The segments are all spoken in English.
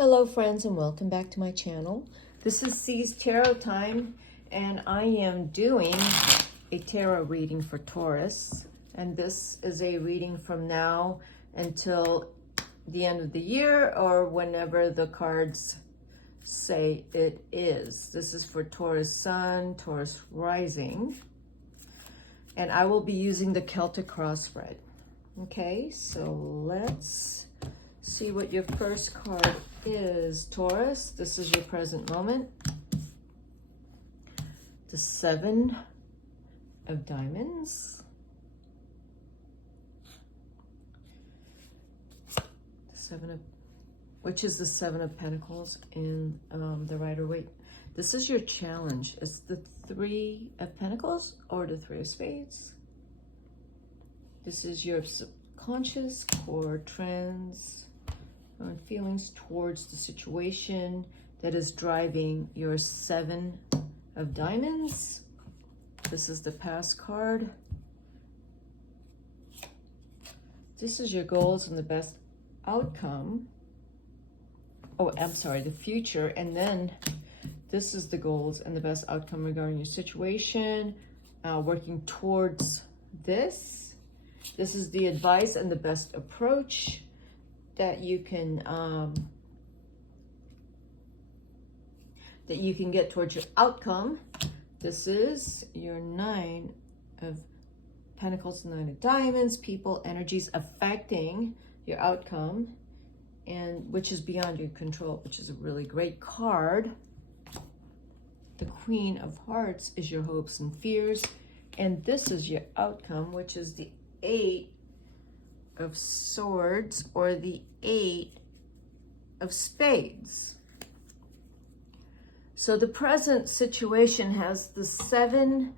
Hello friends and welcome back to my channel. This is C's Tarot Time and I am doing a tarot reading for Taurus, and this is a reading from now until the end of the year or whenever the cards say it is. This is for Taurus Sun, Taurus Rising, and I will be using the Celtic cross spread. Okay, so let's see what your first card is, Taurus. This is your present moment. The Seven of Diamonds. Which is the Seven of Pentacles in the Rider-Waite. This is your challenge. It's the Three of Pentacles or the Three of Spades. This is your subconscious core trends and feelings towards the situation that is driving your Seven of Diamonds. This is the past card. This is your goals and the best outcome. Oh, I'm sorry, the future. And then this is the goals and the best outcome regarding your situation, working towards this. This is the advice and the best approach that you can get towards your outcome. This is your Nine of Pentacles, Nine of Diamonds, people, energies affecting your outcome, and which is beyond your control, which is a really great card. The Queen of Hearts is your hopes and fears, and this is your outcome, which is the Eight of Swords or the Eight of Spades. So the present situation has the Seven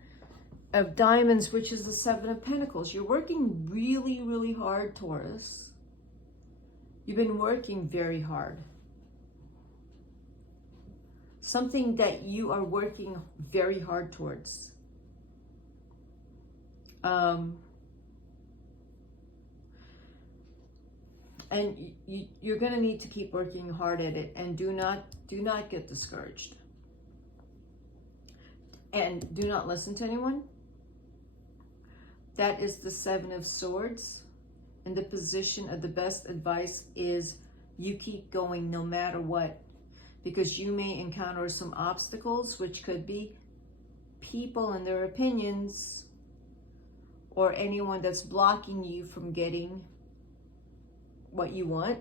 of Diamonds, which is the Seven of Pentacles. You're working really, really hard, Taurus. You've been working very hard. Something that you are working very hard towards. And you're going to need to keep working hard at it, and do not get discouraged. And do not listen to anyone. That is the Seven of Swords. And the position of the best advice is you keep going no matter what, because you may encounter some obstacles, which could be people and their opinions, or anyone that's blocking you from getting what you want.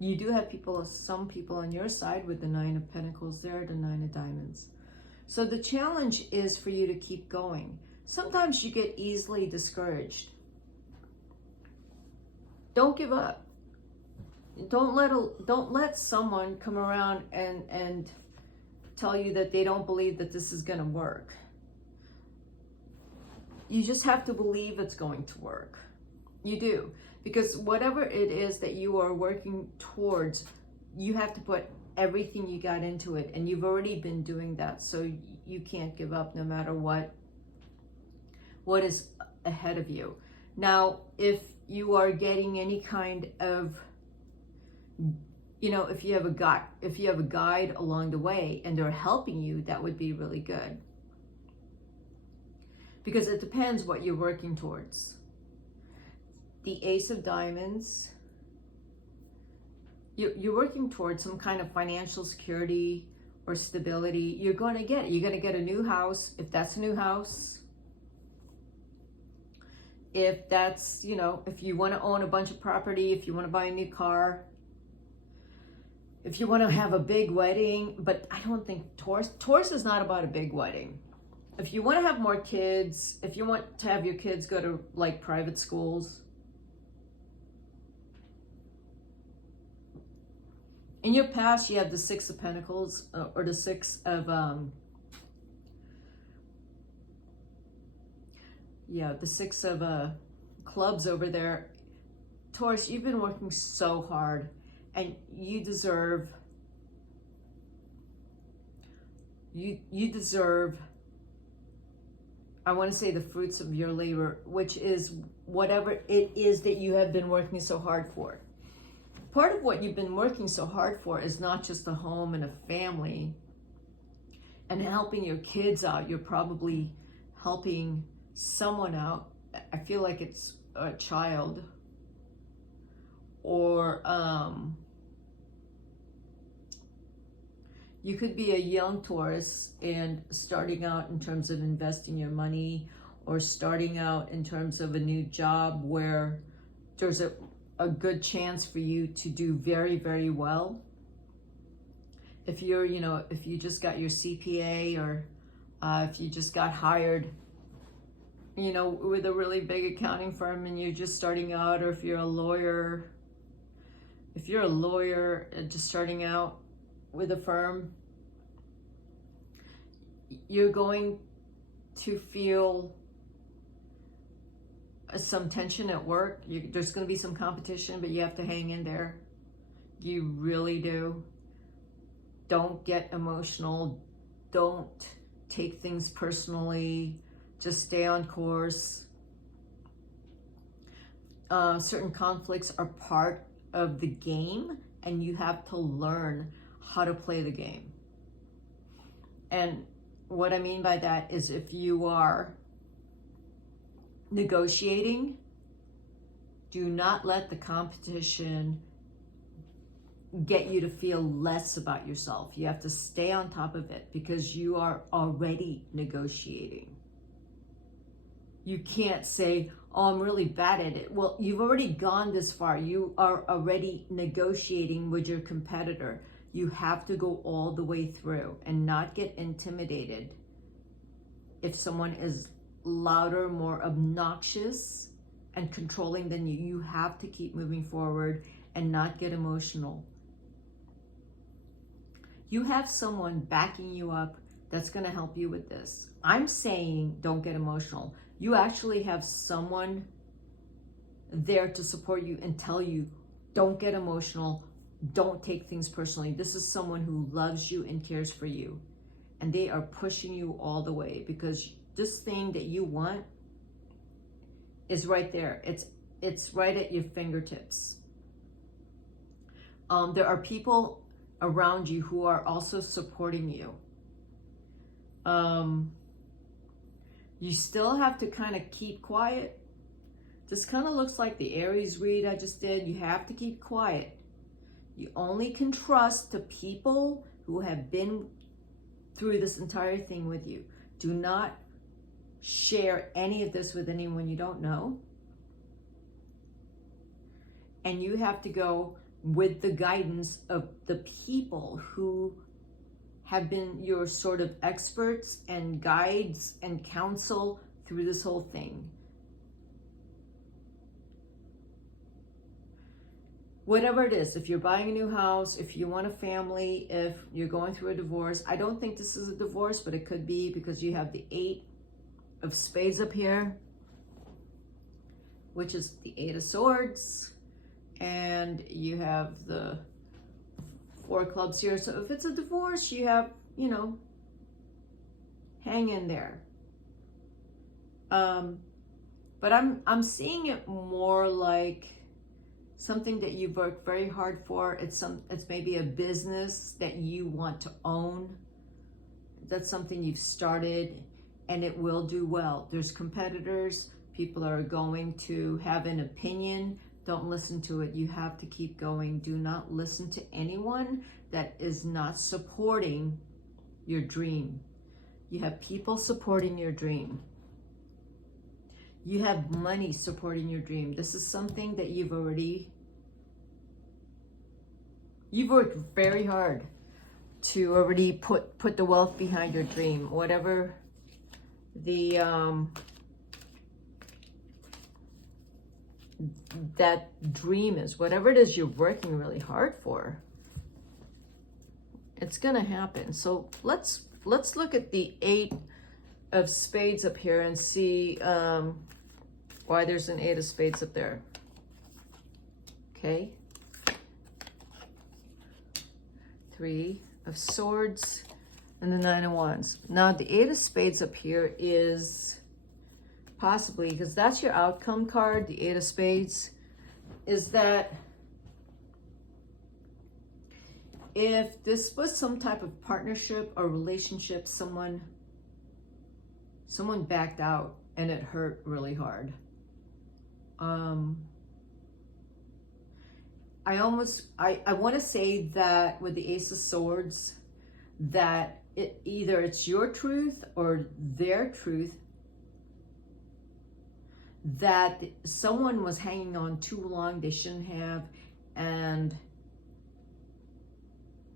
You do have some people on your side with the Nine of Pentacles there, the Nine of Diamonds. So the challenge is for you to keep going. Sometimes you get easily discouraged. Don't give up. Don't let someone come around and tell you that they don't believe that this is going to work. You just have to believe it's going to work. You do. Because whatever it is that you are working towards, you have to put everything you got into it. And you've already been doing that. So you can't give up no matter what is ahead of you. Now, if you are getting any kind of, if you have a guide along the way and they're helping you, that would be really good. Because it depends what you're working towards. The Ace of Diamonds, you're working towards some kind of financial security or stability. You're going to get it. You're going to get a new house, if that's a new house. If that's, if you want to own a bunch of property, if you want to buy a new car, if you want to have a big wedding. But I don't think Taurus is not about a big wedding. If you want to have more kids, if you want to have your kids go to like private schools. In your past, you have the Six of Pentacles or the Six of, the Six of Clubs over there. Taurus, you've been working so hard, and you deserve I want to say the fruits of your labor, which is whatever it is that you have been working so hard for. Part of what you've been working so hard for is not just a home and a family and helping your kids out. You're probably helping someone out. I feel like it's a child, or you could be a young Taurus and starting out in terms of investing your money, or starting out in terms of a new job where there's a good chance for you to do very, very well. If you're, if you just got your CPA, or if you just got hired, with a really big accounting firm and you're just starting out, or if you're a lawyer, just starting out with a firm, you're going to feel some tension at work. There's going to be some competition, but you have to hang in there. You really do. Don't get emotional. Don't take things personally. Just stay on course. Certain conflicts are part of the game, and you have to learn how to play the game. And what I mean by that is, if you are negotiating, do not let the competition get you to feel less about yourself. You have to stay on top of it, because you are already negotiating. You can't say, oh, I'm really bad at it. Well, you've already gone this far. You are already negotiating with your competitor. You have to go all the way through and not get intimidated if someone is louder, more obnoxious and controlling than you. You have to keep moving forward and not get emotional. You have someone backing you up that's going to help you with this. I'm saying don't get emotional. You actually have someone there to support you and tell you, don't get emotional, don't take things personally. This is someone who loves you and cares for you, and they are pushing you all the way, because this thing that you want is right there. It's right at your fingertips. There are people around you who are also supporting you. You still have to kind of keep quiet. This kind of looks like the Aries read I just did. You have to keep quiet. You only can trust the people who have been through this entire thing with you. Do not share any of this with anyone you don't know. And you have to go with the guidance of the people who have been your sort of experts and guides and counsel through this whole thing. Whatever it is, if you're buying a new house, if you want a family, if you're going through a divorce, I don't think this is a divorce, but it could be, because you have the 8 of Spades up here, which is the 8 of Swords, and you have the 4 of Clubs here. So if it's a divorce, you have, hang in there. But I'm seeing it more like something that you've worked very hard for. It's maybe a business that you want to own. That's something you've started, and it will do well. There's competitors. People are going to have an opinion. Don't listen to it. You have to keep going. Do not listen to anyone that is not supporting your dream. You have people supporting your dream. You have money supporting your dream. This is something that you've worked very hard to already put the wealth behind your dream. Whatever the that dream is, whatever it is you're working really hard for, it's gonna happen. So let's look at the 8 of Spades up here and see why there's an 8 of Spades up there. Okay. 3 of Swords and the 9 of Wands. Now the 8 of Spades up here is possibly, because that's your outcome card, the Eight of Spades, is that if this was some type of partnership or relationship, someone backed out and it hurt really hard. I want to say that with the Ace of Swords, that either it's your truth or their truth, that someone was hanging on too long, they shouldn't have, and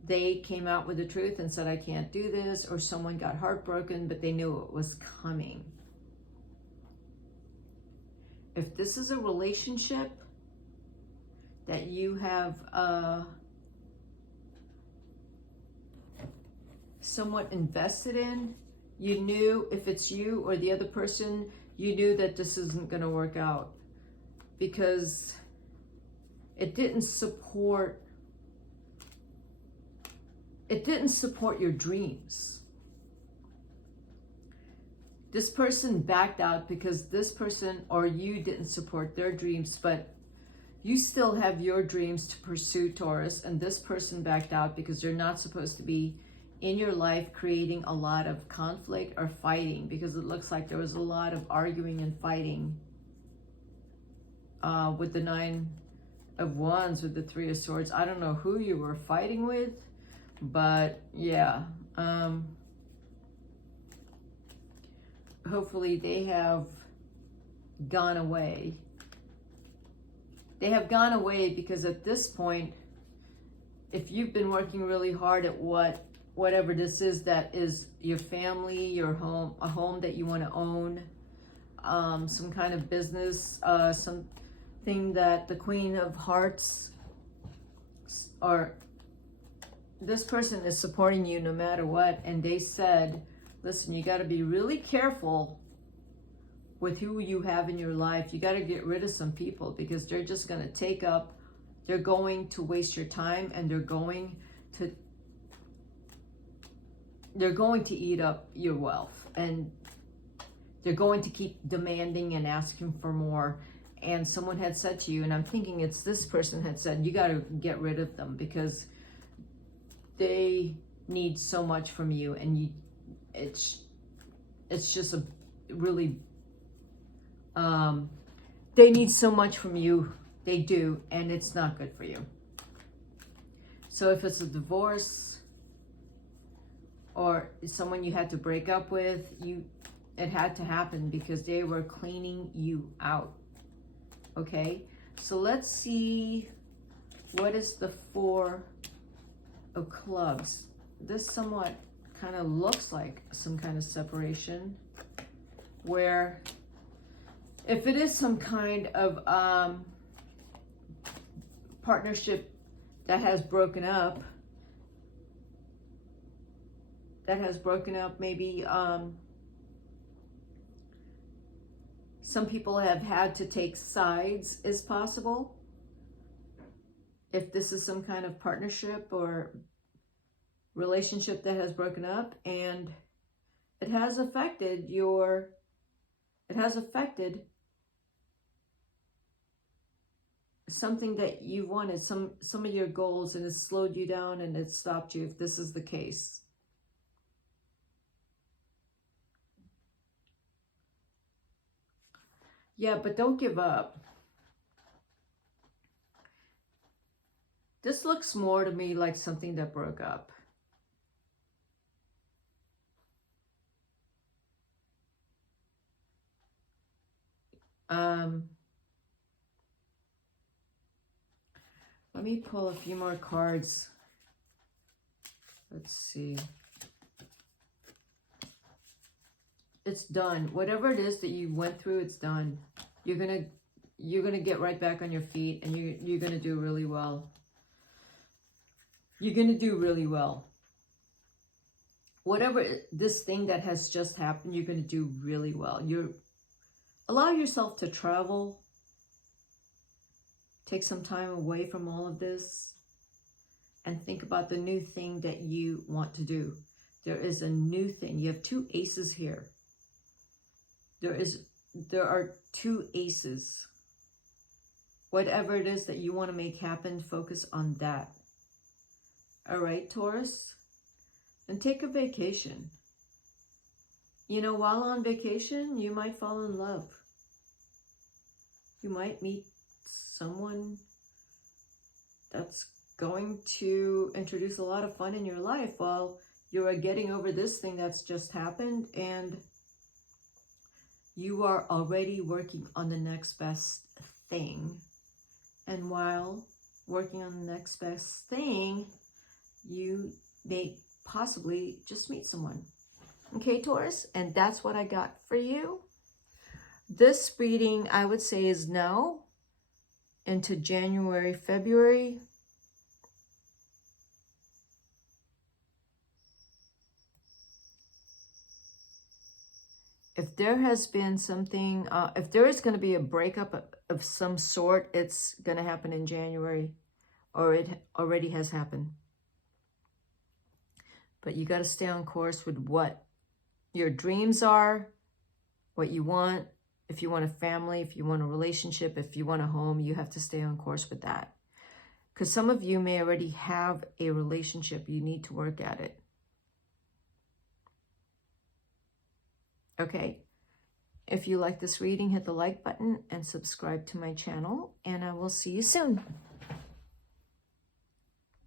they came out with the truth and said, I can't do this, or someone got heartbroken, but they knew it was coming. If this is a relationship that you have somewhat invested in, you knew, if it's you or the other person, you knew that this isn't going to work out because it didn't support your dreams. This person backed out because this person or you didn't support their dreams, but you still have your dreams to pursue, Taurus, and this person backed out because they're not supposed to be in your life creating a lot of conflict or fighting, because it looks like there was a lot of arguing and fighting with the Nine of Wands, with the Three of Swords. I don't know who you were fighting with, but yeah. Hopefully they have gone away. They have gone away because at this point, if you've been working really hard at whatever this is, that is your family, your home, a home that you want to own, some kind of business, something that the Queen of Hearts, or this person is supporting you no matter what, and they said, listen, you got to be really careful with who you have in your life. You got to get rid of some people because they're just going to take up, they're going to waste your time, and they're going to eat up your wealth, and they're going to keep demanding and asking for more. And someone had said to you, and I'm thinking it's this person had said, you got to get rid of them because they need so much from you, and it's just a really, they need so much from you, they do, and it's not good for you. So if it's a divorce or someone you had to break up with, it had to happen because they were cleaning you out. Okay, so let's see, what is the Four of Clubs? This somewhat kind of looks like some kind of separation, where if it is some kind of partnership that has broken up, maybe some people have had to take sides, is possible. If this is some kind of partnership or relationship that has broken up, and it has affected something that you wanted, some of your goals, and it slowed you down and it stopped you, if this is the case. Yeah, but don't give up. This looks more to me like something that broke up. Let me pull a few more cards. Let's see. It's done. Whatever it is that you went through, it's done. You're gonna get right back on your feet, and you're gonna do really well. You're gonna do really well. Whatever this thing that has just happened, you're gonna do really well. Allow yourself to travel. Take some time away from all of this and think about the new thing that you want to do. There is a new thing. You have two aces here. There is there are 2 aces. Whatever it is that you want to make happen, focus on that. All right, Taurus? And take a vacation. You know, while on vacation, you might fall in love. You might meet someone that's going to introduce a lot of fun in your life while you are getting over this thing that's just happened, and you are already working on the next best thing. And while working on the next best thing, you may possibly just meet someone. Okay, Taurus? And that's what I got for you. This reading, I would say, is now into January, February. If there has been something, if there is going to be a breakup of some sort, it's going to happen in January, or it already has happened. But you got to stay on course with what your dreams are, what you want. If you want a family, if you want a relationship, if you want a home, you have to stay on course with that. Because some of you may already have a relationship. You need to work at it. Okay. If you like this reading, hit the like button and subscribe to my channel, and I will see you soon.